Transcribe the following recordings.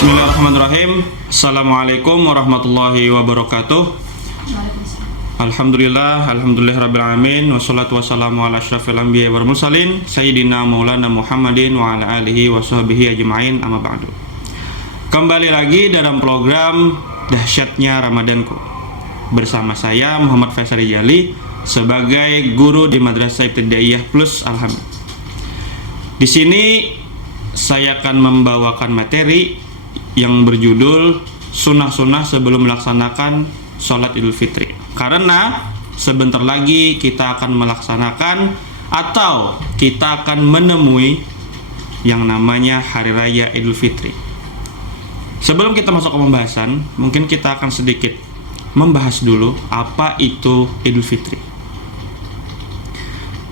Bismillahirrahmanirrahim. Assalamualaikum warahmatullahi wabarakatuh. Alhamdulillahirrabbilalamin. Wassalatu wassalamu ala asyrafil anbiya wal mursalin Sayyidina maulana Muhammadin wa ala alihi wa sahbihi ajma'in, amma ba'du. Kembali lagi dalam program Dahsyatnya Ramadanku bersama saya Muhammad Faisal Rijali sebagai guru di Madrasah Ibtidaiyah Plus Alhamdulillah. Di sini saya akan membawakan materi yang berjudul sunnah-sunnah sebelum melaksanakan sholat Idul Fitri. Karena sebentar lagi kita akan melaksanakan atau kita akan menemui yang namanya Hari Raya Idul Fitri. Sebelum kita masuk ke pembahasan, mungkin kita akan sedikit membahas dulu apa itu Idul Fitri.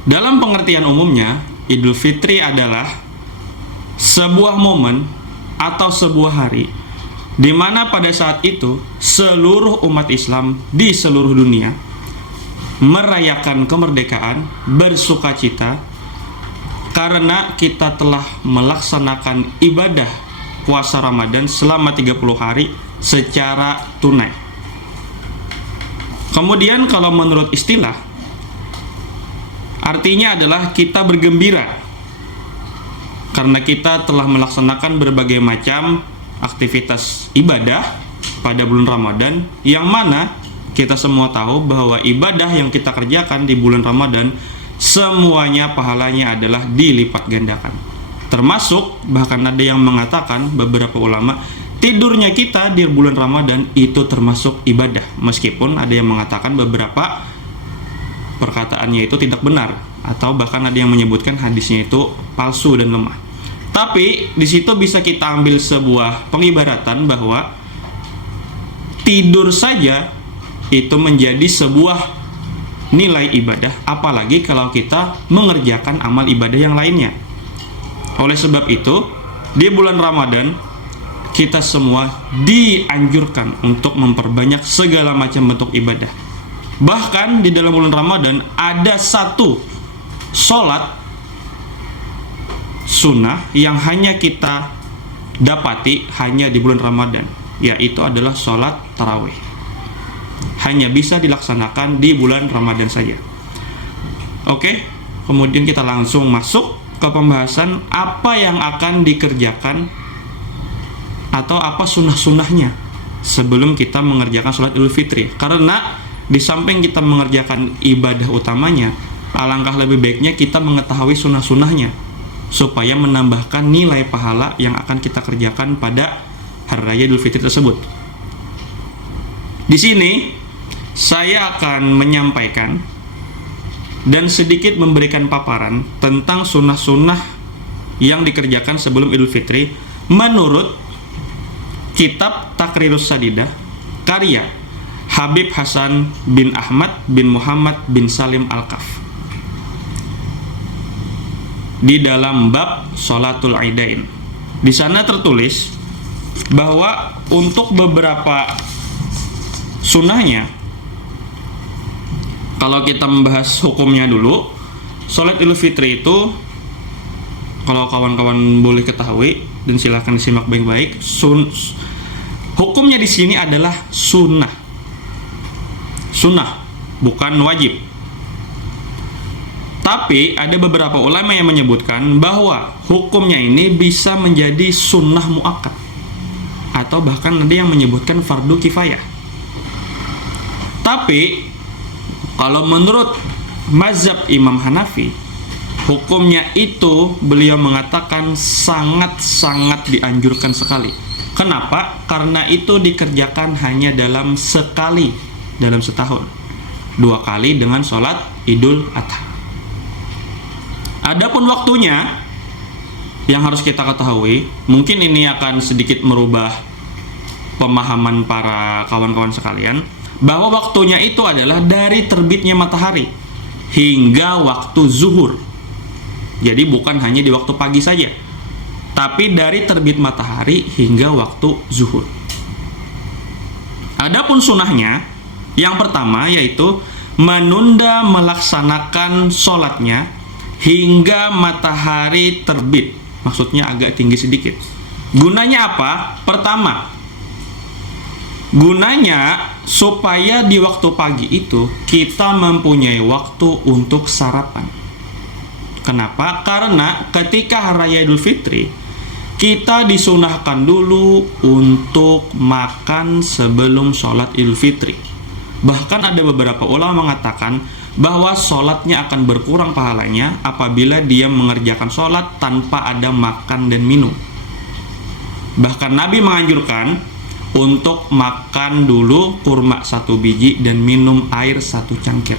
Dalam pengertian umumnya, Idul Fitri adalah sebuah momen atau sebuah hari di mana pada saat itu seluruh umat Islam di seluruh dunia merayakan kemerdekaan, bersukacita karena kita telah melaksanakan ibadah puasa Ramadan selama 30 hari secara tunai. Kemudian kalau menurut istilah, artinya adalah kita bergembira karena kita telah melaksanakan berbagai macam aktivitas ibadah pada bulan Ramadan, yang mana kita semua tahu bahwa ibadah yang kita kerjakan di bulan Ramadan semuanya pahalanya adalah dilipat gandakan. Termasuk bahkan ada yang mengatakan, beberapa ulama, tidurnya kita di bulan Ramadan itu termasuk ibadah, meskipun ada yang mengatakan beberapa perkataannya itu tidak benar, atau bahkan ada yang menyebutkan hadisnya itu palsu dan lemah. Tapi di situ bisa kita ambil sebuah pengibaratan bahwa tidur saja itu menjadi sebuah nilai ibadah, apalagi kalau kita mengerjakan amal ibadah yang lainnya. Oleh sebab itu, di bulan Ramadan kita semua dianjurkan untuk memperbanyak segala macam bentuk ibadah. Bahkan di dalam bulan Ramadan ada satu sholat sunnah yang hanya kita dapati hanya di bulan Ramadan, yaitu adalah sholat tarawih. Hanya bisa dilaksanakan di bulan Ramadan saja. Oke, kemudian kita langsung masuk ke pembahasan apa yang akan dikerjakan atau apa sunnah-sunnahnya sebelum kita mengerjakan sholat Idul Fitri. Karena di samping kita mengerjakan ibadah utamanya, alangkah lebih baiknya kita mengetahui sunnah-sunnahnya supaya menambahkan nilai pahala yang akan kita kerjakan pada Hari Raya Idul Fitri tersebut. Di sini saya akan menyampaikan dan sedikit memberikan paparan tentang sunnah-sunnah yang dikerjakan sebelum Idul Fitri menurut kitab Taqrirus Sadidah karya Habib Hasan bin Ahmad bin Muhammad bin Salim Al-Kaf di dalam bab Sholatul Idain. Di sana tertulis bahwa untuk beberapa sunnahnya, kalau kita membahas hukumnya dulu, sholat Idul Fitri itu, kalau kawan-kawan boleh ketahui dan silahkan disimak baik-baik, hukumnya di sini adalah sunnah, bukan wajib. Tapi ada beberapa ulama yang menyebutkan bahwa hukumnya ini bisa menjadi sunnah muakkad, atau bahkan ada yang menyebutkan fardu kifayah. Tapi kalau menurut mazhab Imam Hanafi, hukumnya itu beliau mengatakan sangat-sangat dianjurkan sekali. Kenapa? Karena itu dikerjakan hanya dalam sekali dalam setahun, 2 kali dengan sholat Idul Adha. Adapun waktunya yang harus kita ketahui, mungkin ini akan sedikit merubah pemahaman para kawan-kawan sekalian, bahwa waktunya itu adalah dari terbitnya matahari hingga waktu zuhur. Jadi bukan hanya di waktu pagi saja, tapi dari terbit matahari hingga waktu zuhur. Adapun sunnahnya, yang pertama yaitu menunda melaksanakan sholatnya hingga matahari terbit, maksudnya agak tinggi sedikit. Gunanya apa? Pertama, gunanya supaya di waktu pagi itu kita mempunyai waktu untuk sarapan. Kenapa? Karena ketika Hari Raya Idul Fitri, kita disunahkan dulu untuk makan sebelum sholat Idul Fitri. Bahkan ada beberapa ulama mengatakan bahwa sholatnya akan berkurang pahalanya apabila dia mengerjakan sholat tanpa ada makan dan minum. Bahkan Nabi menganjurkan untuk makan dulu kurma 1 biji dan minum air 1 cangkir.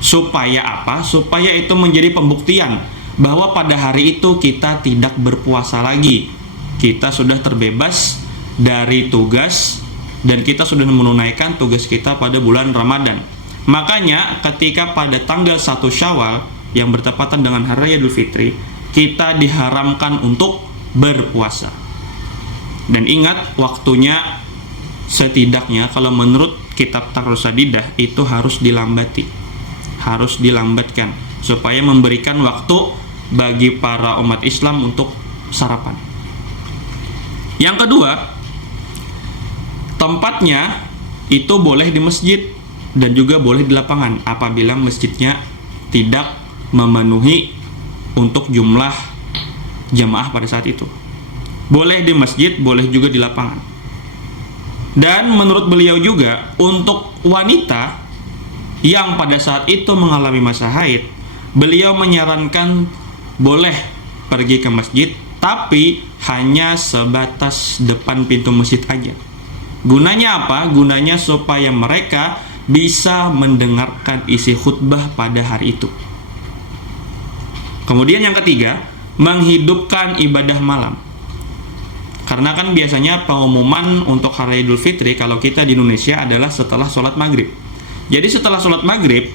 Supaya apa? Supaya itu menjadi pembuktian bahwa pada hari itu kita tidak berpuasa lagi. Kita sudah terbebas dari tugas dan kita sudah menunaikan tugas kita pada bulan Ramadan. Makanya ketika pada tanggal 1 Syawal yang bertepatan dengan Hari Raya Idul Fitri, kita diharamkan untuk berpuasa. Dan ingat, waktunya setidaknya kalau menurut kitab Taqrirus Sadidah itu harus dilambati, harus dilambatkan supaya memberikan waktu bagi para umat Islam untuk sarapan. Yang kedua, tempatnya itu boleh di masjid dan juga boleh di lapangan apabila masjidnya tidak memenuhi untuk jumlah jamaah pada saat itu. Boleh di masjid, boleh juga di lapangan. Dan menurut beliau juga, untuk wanita yang pada saat itu mengalami masa haid, beliau menyarankan boleh pergi ke masjid, tapi hanya sebatas depan pintu masjid aja. Gunanya apa? Gunanya supaya mereka bisa mendengarkan isi khutbah pada hari itu. Kemudian yang ketiga, menghidupkan ibadah malam. Karena kan biasanya pengumuman untuk Hari Idul Fitri kalau kita di Indonesia adalah setelah sholat maghrib. Jadi setelah sholat maghrib,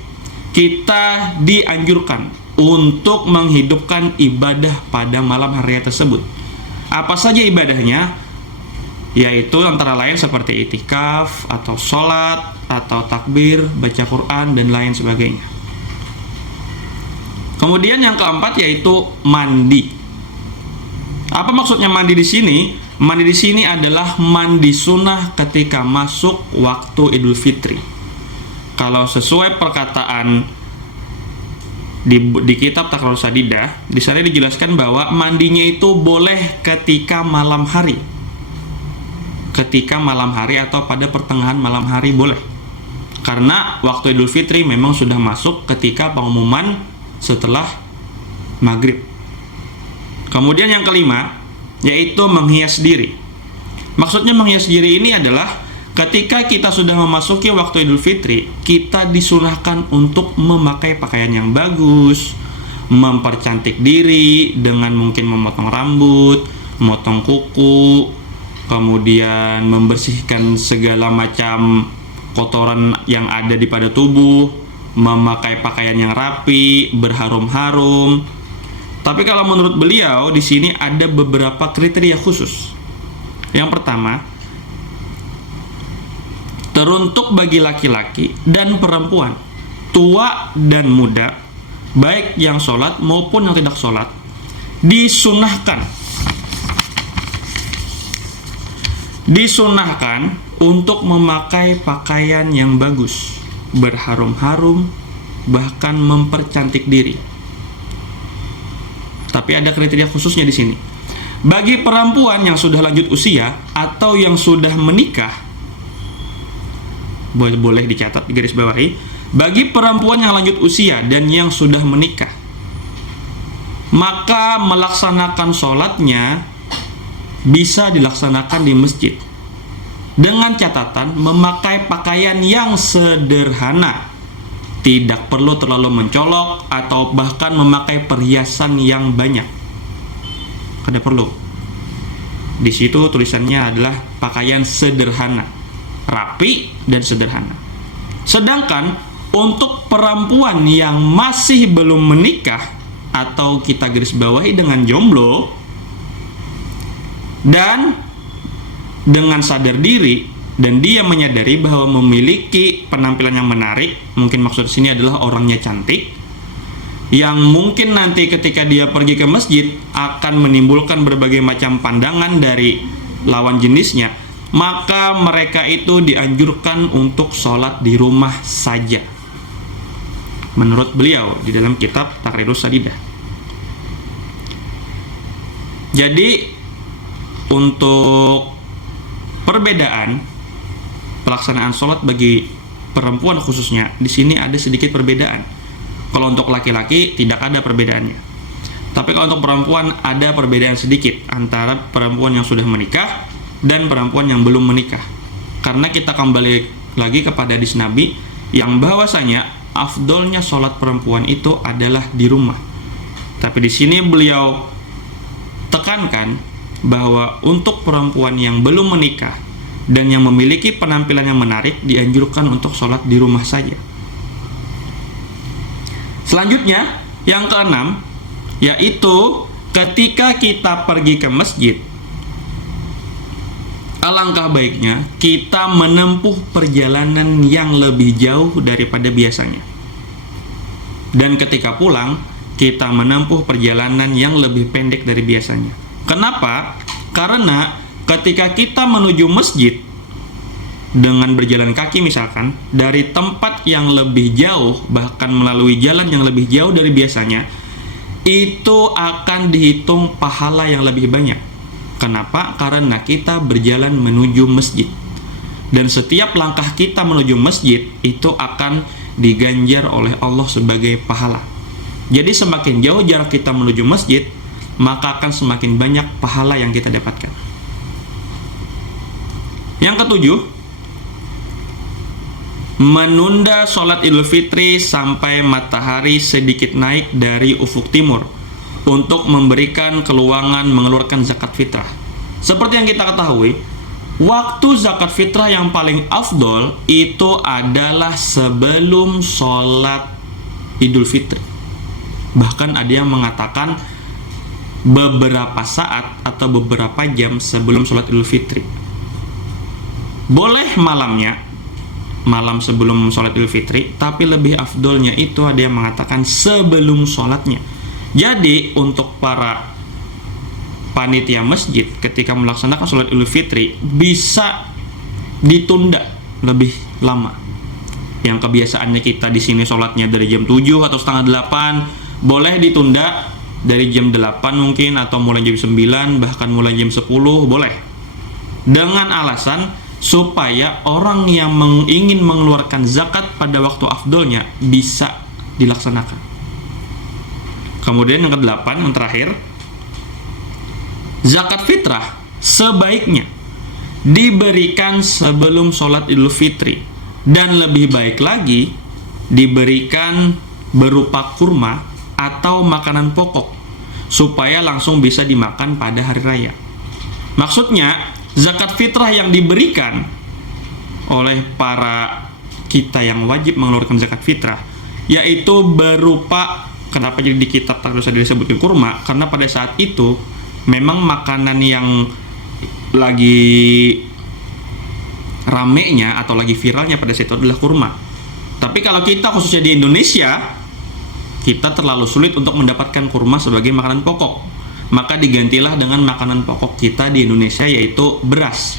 kita dianjurkan untuk menghidupkan ibadah pada malam hari tersebut. Apa saja ibadahnya? Yaitu antara lain seperti itikaf, atau sholat, atau takbir, baca Quran, dan lain sebagainya. Kemudian yang keempat yaitu mandi. Apa maksudnya mandi di sini? Mandi di sini adalah mandi sunnah ketika masuk waktu Idul Fitri. Kalau sesuai perkataan di kitab Taqrirus Sadidah, di sana dijelaskan bahwa mandinya itu boleh ketika malam hari. Ketika malam hari atau pada pertengahan malam hari boleh. Karena waktu Idul Fitri memang sudah masuk ketika pengumuman setelah maghrib. Kemudian yang kelima yaitu menghias diri. Maksudnya menghias diri ini adalah ketika kita sudah memasuki waktu Idul Fitri, kita disunahkan untuk memakai pakaian yang bagus, mempercantik diri dengan mungkin memotong rambut, memotong kuku, kemudian membersihkan segala macam kotoran yang ada di pada tubuh, memakai pakaian yang rapi, berharum-harum. Tapi kalau menurut beliau di sini ada beberapa kriteria khusus. Yang pertama, teruntuk bagi laki-laki dan perempuan, tua dan muda, baik yang sholat maupun yang tidak sholat, disunahkan untuk memakai pakaian yang bagus, berharum-harum, bahkan mempercantik diri. Tapi ada kriteria khususnya di sini. Bagi perempuan yang sudah lanjut usia atau yang sudah menikah, boleh dicatat di garis bawahi. Bagi perempuan yang lanjut usia dan yang sudah menikah, maka melaksanakan sholatnya bisa dilaksanakan di masjid dengan catatan memakai pakaian yang sederhana. Tidak perlu terlalu mencolok atau bahkan memakai perhiasan yang banyak. Kada perlu. Di situ tulisannya adalah pakaian sederhana, rapi dan sederhana. Sedangkan untuk perempuan yang masih belum menikah atau kita garis bawahi dengan jomblo dan dengan sadar diri dan dia menyadari bahwa memiliki penampilan yang menarik, mungkin maksud sini adalah orangnya cantik, yang mungkin nanti ketika dia pergi ke masjid akan menimbulkan berbagai macam pandangan dari lawan jenisnya, maka mereka itu dianjurkan untuk sholat di rumah saja, menurut beliau di dalam kitab Taqrirus Sadidah. Jadi untuk perbedaan pelaksanaan sholat bagi perempuan khususnya, di sini ada sedikit perbedaan. Kalau untuk laki-laki tidak ada perbedaannya, tapi kalau untuk perempuan ada perbedaan sedikit antara perempuan yang sudah menikah dan perempuan yang belum menikah. Karena kita kembali lagi kepada hadis Nabi yang bahwasanya afdolnya sholat perempuan itu adalah di rumah. Tapi di sini beliau tekankan bahwa untuk perempuan yang belum menikah dan yang memiliki penampilan yang menarik dianjurkan untuk sholat di rumah saja. Selanjutnya, yang keenam, yaitu ketika kita pergi ke masjid, alangkah baiknya kita menempuh perjalanan yang lebih jauh daripada biasanya. Dan ketika pulang, kita menempuh perjalanan yang lebih pendek dari biasanya. Kenapa? Karena ketika kita menuju masjid dengan berjalan kaki misalkan dari tempat yang lebih jauh, bahkan melalui jalan yang lebih jauh dari biasanya, itu akan dihitung pahala yang lebih banyak. Kenapa? Karena kita berjalan menuju masjid, dan setiap langkah kita menuju masjid itu akan diganjar oleh Allah sebagai pahala. Jadi semakin jauh jarak kita menuju masjid, maka akan semakin banyak pahala yang kita dapatkan. Yang ketujuh, menunda sholat Idul Fitri sampai matahari sedikit naik dari ufuk timur untuk memberikan keluangan mengeluarkan zakat fitrah. Seperti yang kita ketahui, waktu zakat fitrah yang paling afdol itu adalah sebelum sholat Idul Fitri. Bahkan ada yang mengatakan beberapa saat atau beberapa jam sebelum sholat Idul Fitri. Boleh malam sebelum sholat Idul Fitri, tapi lebih afdolnya itu ada yang mengatakan sebelum sholatnya. Jadi untuk para panitia masjid ketika melaksanakan sholat Idul Fitri bisa ditunda lebih lama. Yang kebiasaannya kita di sini sholatnya dari jam 7 atau setengah 8, boleh ditunda dari jam 8 mungkin, atau mulai jam 9, bahkan mulai jam 10 boleh, dengan alasan supaya orang yang ingin mengeluarkan zakat pada waktu afdolnya bisa dilaksanakan. Kemudian yang ke-8, yang terakhir, zakat fitrah sebaiknya diberikan sebelum sholat Idul Fitri, dan lebih baik lagi diberikan berupa kurma atau makanan pokok supaya langsung bisa dimakan pada hari raya. Maksudnya zakat fitrah yang diberikan oleh para kita yang wajib mengeluarkan zakat fitrah yaitu berupa, kenapa jadi di kitab Taqrirus Sadidah disebutkan kurma, karena pada saat itu memang makanan yang lagi ramenya atau lagi viralnya pada saat itu adalah kurma. Tapi kalau kita khususnya di Indonesia, kita terlalu sulit untuk mendapatkan kurma sebagai makanan pokok, maka digantilah dengan makanan pokok kita di Indonesia, yaitu beras.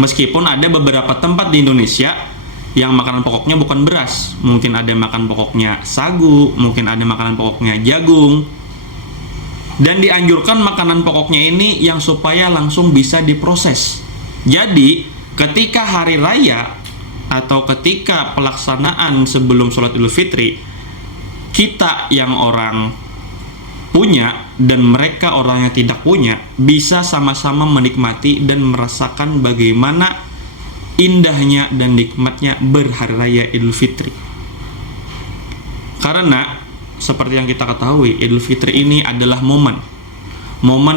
Meskipun ada beberapa tempat di Indonesia yang makanan pokoknya bukan beras, mungkin ada makanan pokoknya sagu, mungkin ada makanan pokoknya jagung, dan dianjurkan makanan pokoknya ini yang supaya langsung bisa diproses. Jadi ketika hari raya atau ketika pelaksanaan sebelum sholat Idul Fitri, kita yang orang punya dan mereka orang yang tidak punya bisa sama-sama menikmati dan merasakan bagaimana indahnya dan nikmatnya berhari raya Idul Fitri. Karena seperti yang kita ketahui, Idul Fitri ini adalah momen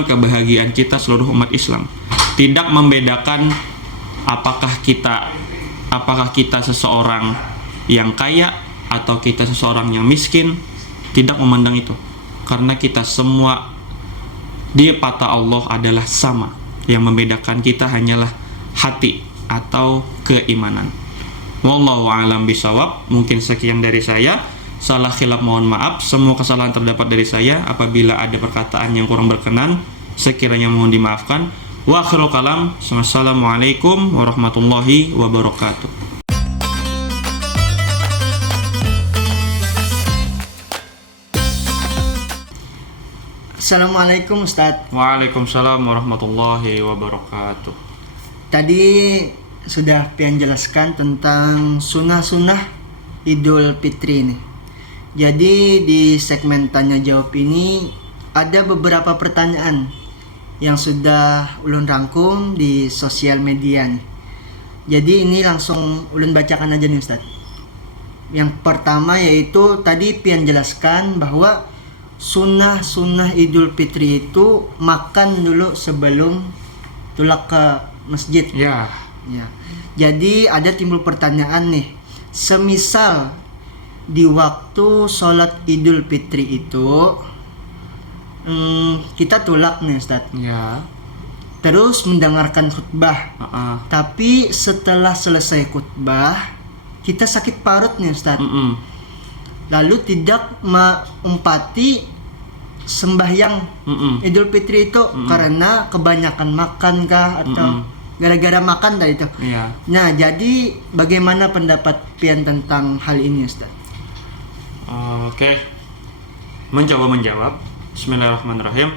kebahagiaan kita seluruh umat Islam. Tidak membedakan apakah kita seseorang yang kaya atau kita seseorang yang miskin, tidak memandang itu. Karena kita semua di mata Allah adalah sama. Yang membedakan kita hanyalah hati atau keimanan. Wallahu a'lam bishawab. Mungkin sekian dari saya. Salah khilaf mohon maaf. Semua kesalahan terdapat dari saya. Apabila ada perkataan yang kurang berkenan, sekiranya mohon dimaafkan. Wa akhirul kalam. Wassalamualaikum warahmatullahi wabarakatuh. Assalamualaikum Ustadz. Waalaikumsalam warahmatullahi wabarakatuh. Tadi sudah pian jelaskan tentang sunnah-sunnah Idul Fitri ini. Jadi di segmen tanya jawab ini ada beberapa pertanyaan yang sudah ulun rangkum di sosial media nih. Jadi ini langsung ulun bacakan aja nih Ustadz. Yang pertama yaitu tadi pian jelaskan bahwa sunnah Idul Fitri itu makan dulu sebelum tulak ke masjid. Ya. Jadi ada timbul pertanyaan nih. Semisal di waktu sholat Idul Fitri itu kita tulak nih Ustaz. Ya. Terus mendengarkan khutbah. Tapi setelah selesai khutbah kita sakit parut nih Ustaz. Lalu tidak mengumpati sembahyang Idul Fitri itu karena kebanyakan makan kah atau gara-gara makan tadi itu. Iya. Nah, jadi bagaimana pendapat pian tentang hal ini Ustaz? Oke. Mencoba menjawab. Bismillahirrahmanirrahim.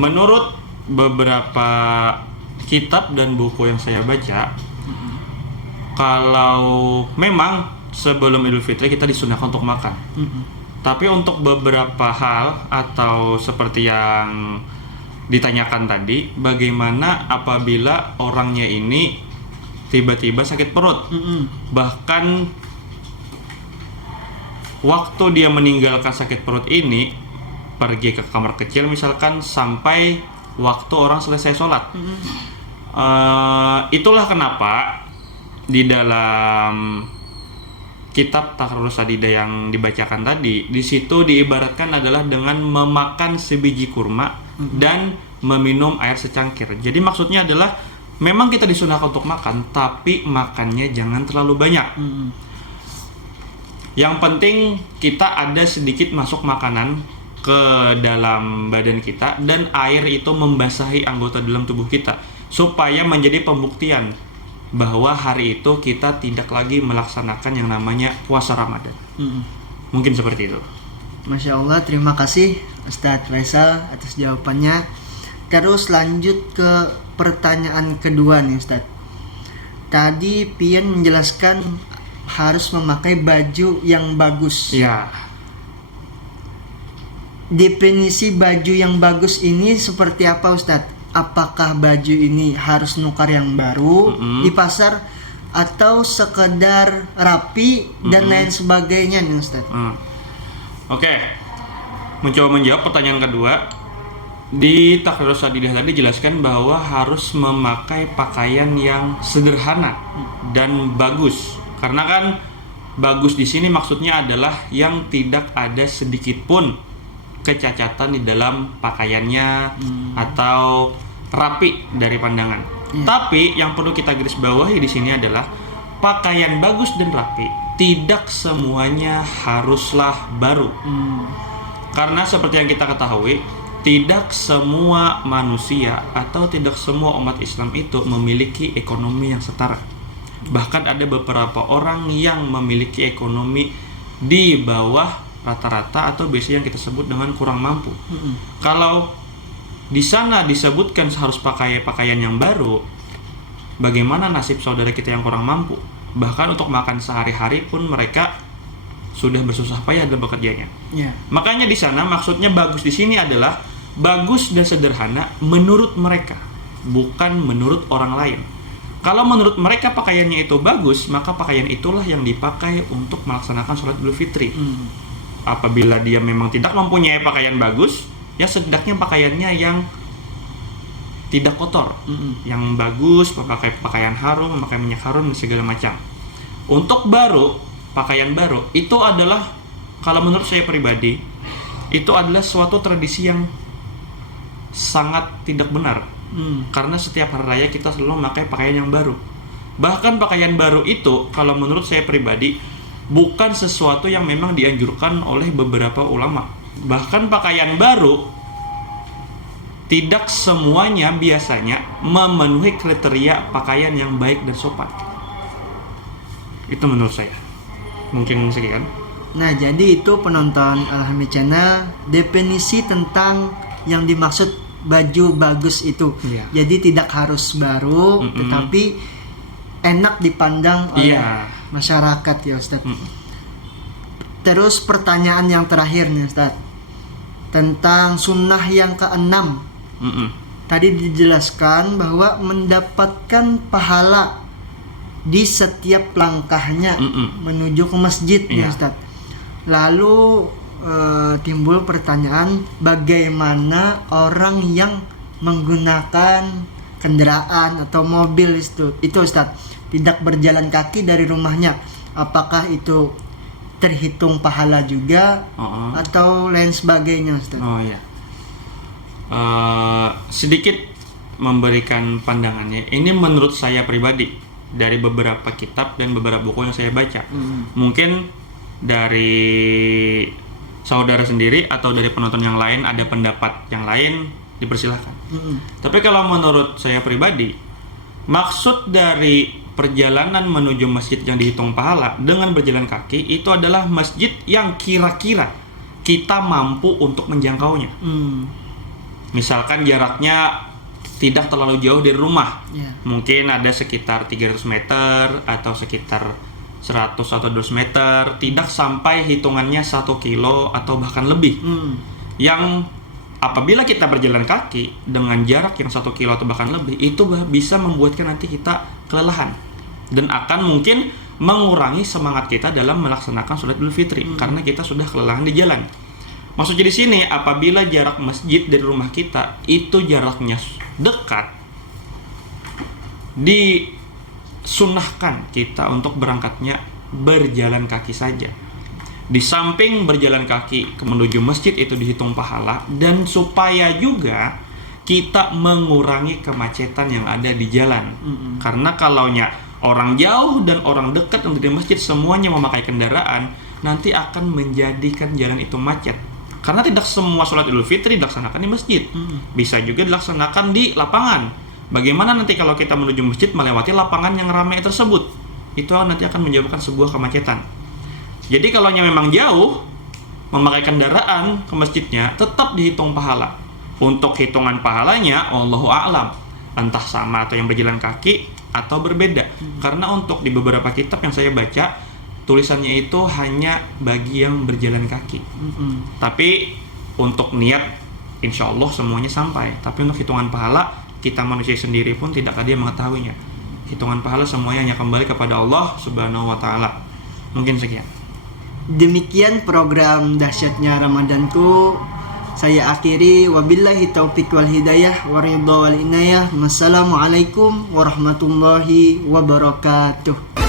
Menurut beberapa kitab dan buku yang saya baca, kalau memang sebelum Idul Fitri kita disunahkan untuk makan. Tapi untuk beberapa hal atau seperti yang ditanyakan tadi, bagaimana apabila orangnya ini tiba-tiba sakit perut? Bahkan waktu dia meninggalkan sakit perut ini, pergi ke kamar kecil misalkan sampai waktu orang selesai sholat. Itulah kenapa di dalam kitab Takrurus Sadidah yang dibacakan tadi, di situ diibaratkan adalah dengan memakan sebiji kurma dan meminum air secangkir. Jadi maksudnya adalah memang kita disunahkan untuk makan, tapi makannya jangan terlalu banyak. Yang penting kita ada sedikit masuk makanan ke dalam badan kita dan air itu membasahi anggota dalam tubuh kita supaya menjadi pembuktian bahwa hari itu kita tidak lagi melaksanakan yang namanya puasa Ramadan. Mungkin seperti itu. Masya Allah, terima kasih Ustadz Faisal atas jawabannya. Terus lanjut ke pertanyaan kedua nih Ustadz. Tadi pian menjelaskan harus memakai baju yang bagus. Ya. Definisi baju yang bagus ini seperti apa Ustadz? Apakah baju ini harus nukar yang baru di pasar atau sekedar rapi dan lain sebagainya nih Ustaz? Oke. Mencoba menjawab pertanyaan kedua. Di Takrurus Sadidah tadi dijelaskan bahwa harus memakai pakaian yang sederhana dan bagus. Karena kan bagus di sini maksudnya adalah yang tidak ada sedikit pun kecacatan di dalam pakaiannya atau rapi dari pandangan. Tapi yang perlu kita garis bawahi di sini adalah pakaian bagus dan rapi tidak semuanya haruslah baru. Karena seperti yang kita ketahui, tidak semua manusia atau tidak semua umat Islam itu memiliki ekonomi yang setara. Bahkan ada beberapa orang yang memiliki ekonomi di bawah rata-rata atau biasanya yang kita sebut dengan kurang mampu. Kalau di sana disebutkan harus pakai pakaian yang baru, bagaimana nasib saudara kita yang kurang mampu? Bahkan untuk makan sehari-hari pun mereka sudah bersusah payah dalam bekerjanya. Makanya di sana maksudnya bagus di sini adalah bagus dan sederhana menurut mereka, bukan menurut orang lain. Kalau menurut mereka pakaiannya itu bagus, maka pakaian itulah yang dipakai untuk melaksanakan sholat Idul Fitri. Apabila dia memang tidak mempunyai pakaian bagus, ya setidaknya pakaiannya yang tidak kotor, yang bagus, memakai pakaian harum, memakai minyak harum dan segala macam. Untuk baru, pakaian baru itu adalah, kalau menurut saya pribadi, itu adalah suatu tradisi yang sangat tidak benar. Karena setiap hari raya kita selalu memakai pakaian yang baru. Bahkan pakaian baru itu, kalau menurut saya pribadi, bukan sesuatu yang memang dianjurkan oleh beberapa ulama. Bahkan pakaian baru tidak semuanya biasanya memenuhi kriteria pakaian yang baik dan sopan. Itu menurut saya. Mungkin sekian. Nah, jadi itu penonton Alhamdulillah Channel definisi tentang yang dimaksud baju bagus itu. Iya. Jadi tidak harus baru, tetapi enak dipandang oleh masyarakat ya Ustaz. Terus pertanyaan yang terakhir nih Ustaz, tentang sunnah yang keenam. Tadi dijelaskan bahwa mendapatkan pahala di setiap langkahnya menuju ke masjid ya Ustaz. Lalu timbul pertanyaan, bagaimana orang yang menggunakan kendaraan atau mobil itu Ustaz tidak berjalan kaki dari rumahnya, apakah itu terhitung pahala juga atau lain sebagainya Ustaz? Oh iya. Sedikit memberikan pandangannya. Ini menurut saya pribadi dari beberapa kitab dan beberapa buku yang saya baca. Mungkin dari saudara sendiri atau dari penonton yang lain ada pendapat yang lain, dipersilahkan. Tapi kalau menurut saya pribadi, maksud dari perjalanan menuju masjid yang dihitung pahala dengan berjalan kaki itu adalah masjid yang kira-kira kita mampu untuk menjangkaunya. Misalkan jaraknya tidak terlalu jauh dari rumah, mungkin ada sekitar 300 meter atau sekitar 100 atau 200 meter, tidak sampai hitungannya 1 kilo atau bahkan lebih. Yang apabila kita berjalan kaki dengan jarak yang 1 kilo atau bahkan lebih, itu bisa membuatkan nanti kita kelelahan dan akan mungkin mengurangi semangat kita dalam melaksanakan sholat Idul Fitri karena kita sudah kelelahan di jalan. Maksudnya di sini, apabila jarak masjid dari rumah kita itu jaraknya dekat, disunahkan kita untuk berangkatnya berjalan kaki saja. Di samping berjalan kaki menuju masjid itu dihitung pahala, dan supaya juga kita mengurangi kemacetan yang ada di jalan. Karena kalaunya orang jauh dan orang dekat yang dari masjid semuanya memakai kendaraan, nanti akan menjadikan jalan itu macet. Karena tidak semua sholat Idul Fitri dilaksanakan di masjid, bisa juga dilaksanakan di lapangan. Bagaimana nanti kalau kita menuju masjid melewati lapangan yang ramai tersebut? Itu nanti akan menyebabkan sebuah kemacetan. Jadi kalau memang jauh, memakai kendaraan ke masjidnya tetap dihitung pahala. Untuk hitungan pahalanya, Allahu a'lam, entah sama atau yang berjalan kaki atau berbeda. Karena untuk di beberapa kitab yang saya baca, tulisannya itu hanya bagi yang berjalan kaki. Tapi untuk niat, insya Allah semuanya sampai. Tapi untuk hitungan pahala, kita manusia sendiri pun tidak ada yang mengetahuinya. Hitungan pahala semuanya hanya kembali kepada Allah Subhanahu wa Ta'ala. Mungkin sekian. Demikian program Dahsyatnya Ramadanku. Saya akhiri, wabillahi taufiq wal hidayah wa ridha wal inayah. Wassalamualaikum warahmatullahi wabarakatuh.